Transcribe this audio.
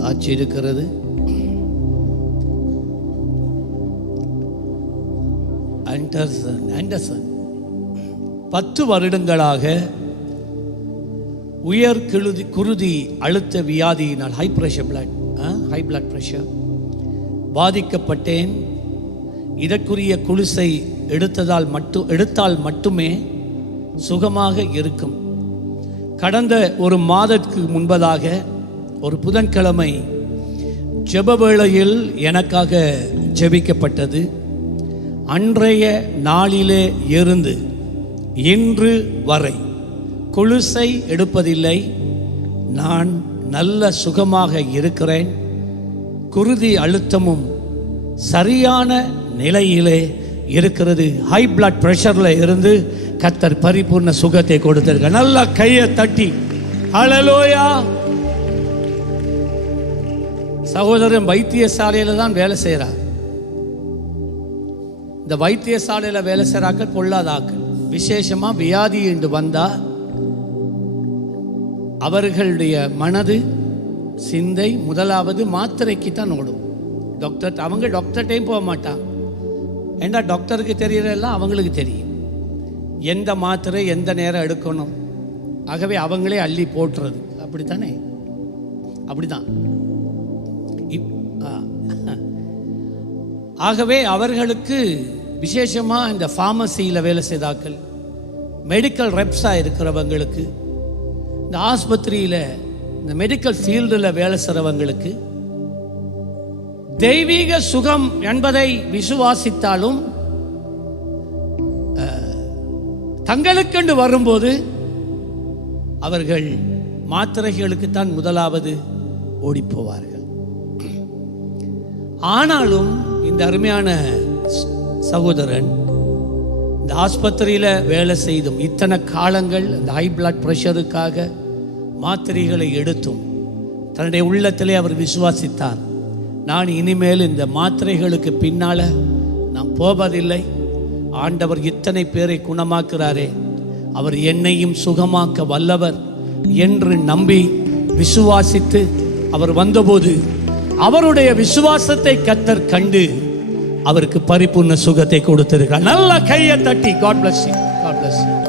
ஆட்சி இருக்கிறது. Anderson Anderson. பத்து வருடங்களாக உயர் கிழுதி குருதி அழுத்த வியாதியினால் high pressure blood high blood pressure பாதிக்கப்பட்டேன். இதற்குரிய குளிசை எடுத்ததால் மட்டும் எடுத்தால் மட்டுமே சுகமாக இருக்கும். கடந்த ஒரு மாதத்துக்கு முன்பதாக ஒரு புதன்கிழமை ஜெப வேளையில் எனக்காக ஜெபிக்கப்பட்டது. அன்றைய நாளிலே இருந்து இன்று வரை கொலுசை எடுப்பதில்லை. நான் நல்ல சுகமாக இருக்கிறேன். குருதி அழுத்தமும் சரியான நிலையிலே இருக்கிறது. ஹை பிளட் ப்ரெஷரில் இருந்து கத்தர் பரிபூர்ண சுகத்தை கொடுத்திருக்க. நல்லா கையை தட்டி. அழலோயா சகோதரன் வைத்தியசாலையில் தான் வேலை செய்கிறார் இந்த வைத்தியசாலையில் வேலை செய்கிறாக்கள் பொல்லாதாக்கள் விசேஷமாக வியாதி என்று வந்தால் அவர்களுடைய மனது சிந்தை முதலாவது மாத்திரைக்கு தான் ஓடும். டாக்டர் அவங்க டாக்டர்கிட்டையும் போக மாட்டாங்க ஏண்டா டாக்டருக்கு தெரியறதெல்லாம் அவங்களுக்கு தெரியும். எந்த மாத்திரை எந்த நேரம் எடுக்கணும்? ஆகவே அவங்களே அள்ளி போட்டுறது. அப்படித்தானே? அப்படிதான். இப்- ஆகவே அவர்களுக்கு விசேஷமாக இந்த ஃபார்மசியில் வேலை செய்தாக்கள் மெடிக்கல் ரெப்ஸாக இருக்கிறவங்களுக்கு இந்த ஆஸ்பத்திரியில் இந்த மெடிக்கல் ஃபீல்டில் வேலை செய்கிறவங்களுக்கு தெய்வீக சுகம் என்பதை விசுவாசித்தாலும் தங்களுக்கென்று வரும்போது அவர்கள் மாத்திரைகளுக்குத்தான் முதலாவது ஓடிப்போவார்கள் ஆனாலும் இந்த அருமையான சகோதரன் இந்த ஆஸ்பத்திரியில் வேலை செய்தும் இத்தனை காலங்கள் இந்த ஹை பிளட் ப்ரெஷருக்காக மாத்திரைகளை எடுத்தும் தன்னுடைய உள்ளத்திலே அவர் விசுவாசித்தார். நான் இனிமேல் இந்த மாத்திரைகளுக்கு பின்னால் நான் போவதில்லை. ஆண்டவர் இத்தனை பேரை குணமாக்குறாரே. அவர் என்னையும் சுகமாக்க வல்லவர் என்று நம்பி விசுவாசித்து அவர் வந்தபோது அவருடைய விசுவாசத்தை கத்தர் கண்டு அவருக்கு பரிபூர்ண சுகத்தை கொடுத்திருக்கார் நல்ல கையை தட்டி. God bless you. God